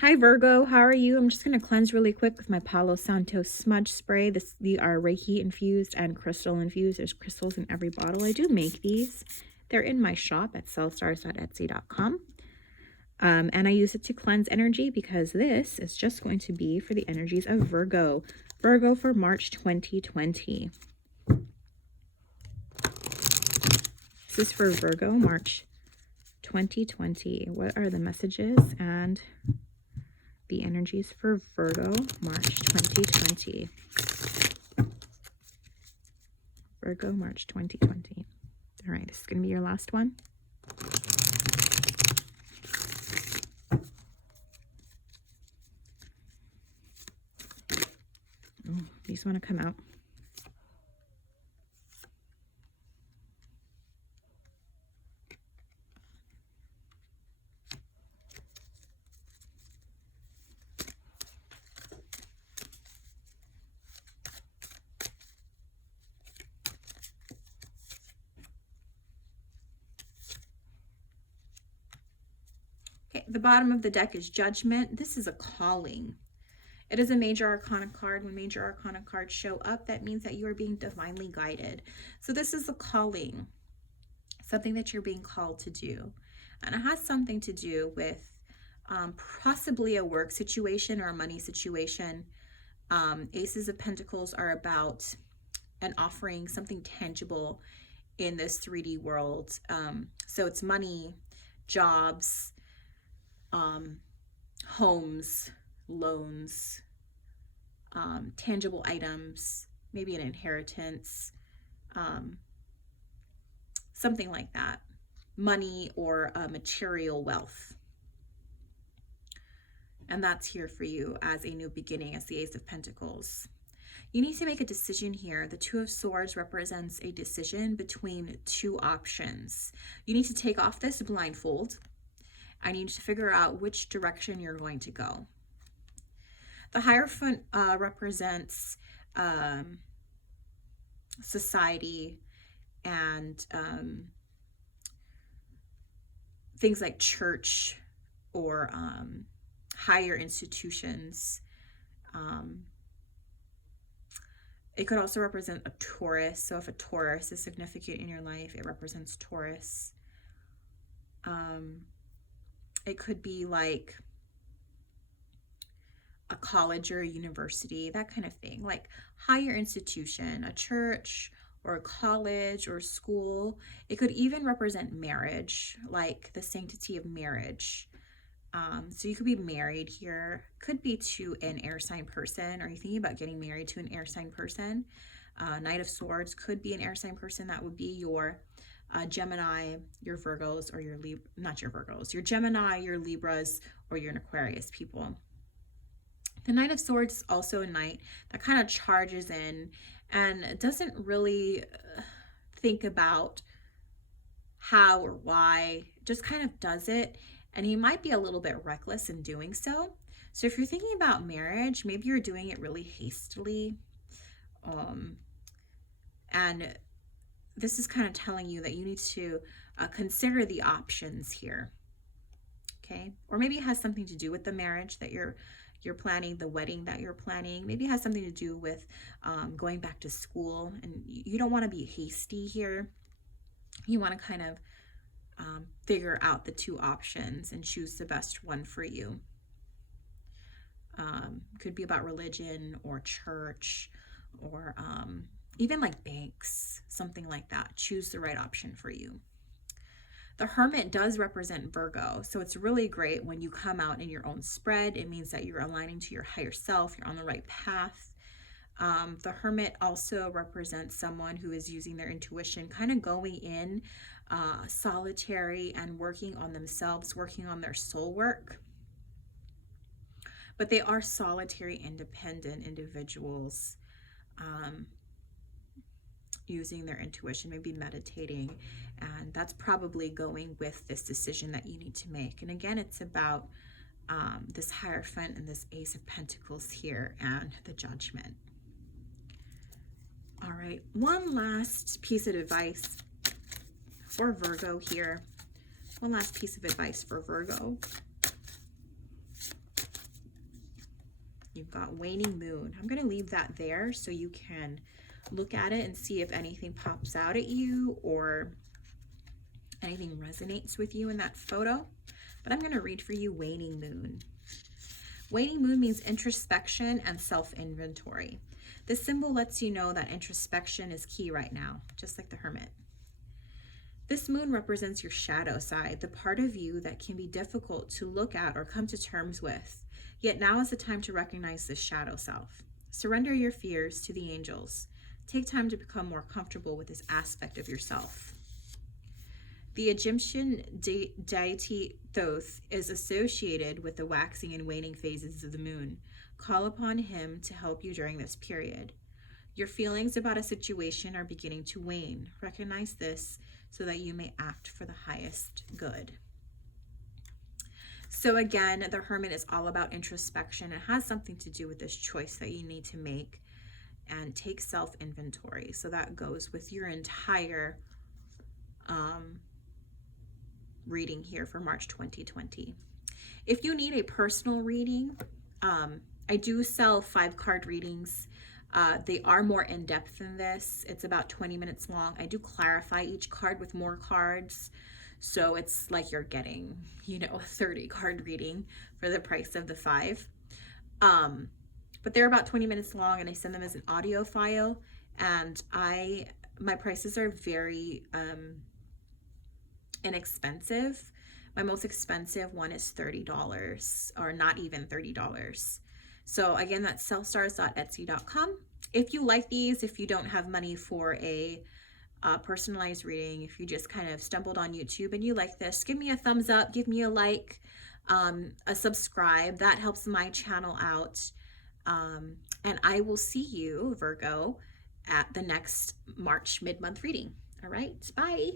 Hi Virgo, how are you? I'm just going to cleanse really quick with my Palo Santo smudge spray. These are Reiki infused and crystal infused. There's crystals in every bottle. I do make these. They're in my shop at sellstars.etsy.com. And I use it to cleanse energy because this is just going to be for the energies of Virgo. Virgo for March 2020. This is for Virgo, March 2020. What are the messages and the energies for Virgo, March 2020. Virgo, March 2020. All right, this is going to be your last one. Oh, these want to come out. Okay, the bottom of the deck is Judgment. This is a calling. It is a major arcana card. When major arcana cards show up, that means that you are being divinely guided. So this is a calling, something that you're being called to do. And it has something to do with possibly a work situation or a money situation. Aces of Pentacles are about an offering, something tangible in this 3D world. So it's money, jobs, homes, loans, tangible items, maybe an inheritance, something like that. Money or material wealth. And that's here for you as a new beginning, as the Ace of Pentacles. You need to make a decision here. The Two of Swords represents a decision between two options. You need to take off this blindfold and you need to figure out which direction you're going to go. The Hierophant represents society and things like church or higher institutions. It could also represent a Taurus. So if a Taurus is significant in your life, it represents Taurus. It could be like a college or a university, that kind of thing, like higher institution, a church or a college or a school. It could even represent marriage, like the sanctity of marriage. So you could be married here, could be to an air sign person. Are you thinking about getting married to an air sign person? Knight of Swords could be an air sign person. That would be your Gemini, your Virgos, or your not your Virgos, your Gemini, your Libras, or your Aquarius people. The Knight of Swords is also a knight that kind of charges in and doesn't really think about how or why, just kind of does it. And he might be a little bit reckless in doing so. So if you're thinking about marriage, maybe you're doing it really hastily. And this is kind of telling you that you need to consider the options here. Okay. Or maybe it has something to do with the marriage that you're planning, the wedding that you're planning. Maybe it has something to do with going back to school, and you don't want to be hasty here. You want to kind of figure out the two options and choose the best one for you. Could be about religion or church or even like banks, something like that. Choose the right option for you. The Hermit does represent Virgo, so it's really great when you come out in your own spread. It means that you're aligning to your higher self, you're on the right path. The Hermit also represents someone who is using their intuition, kind of going in solitary and working on themselves, working on their soul work. But they are solitary, independent individuals, using their intuition, maybe meditating, and that's probably going with this decision that you need to make. And again, it's about this Hierophant and this Ace of Pentacles here and the Judgment. All right, one last piece of advice for Virgo here. One last piece of advice for Virgo. You've got waning moon. I'm going to leave that there so you can look at it and see if anything pops out at you or anything resonates with you in that photo. But I'm going to read for you waning moon. Waning moon means introspection and self-inventory. This symbol lets you know that introspection is key right now, just like the Hermit. This moon represents your shadow side, the part of you that can be difficult to look at or come to terms with. Yet now is the time to recognize this shadow self. Surrender your fears to the angels. Take time to become more comfortable with this aspect of yourself. The Egyptian deity Thoth is associated with the waxing and waning phases of the moon. Call upon him to help you during this period. Your feelings about a situation are beginning to wane. Recognize this so that you may act for the highest good. So again, the Hermit is all about introspection. It has something to do with this choice that you need to make and take self-inventory. So that goes with your entire reading here for March 2020. If you need a personal reading, I do sell 5-card readings. They are more in-depth than this. It's about 20 minutes long. I do clarify each card with more cards. So it's like you're getting, a 30-card reading for the price of the 5. But they're about 20 minutes long, and I send them as an audio file. And my prices are very inexpensive. My most expensive one is $30, or not even $30. So again, that's selfstars.etsy.com. If you like these, if you don't have money for a personalized reading, if you just kind of stumbled on YouTube and you like this, give me a thumbs up, give me a like, a subscribe. That helps my channel out. And I will see you, Virgo, at the next March mid-month reading. All right, bye.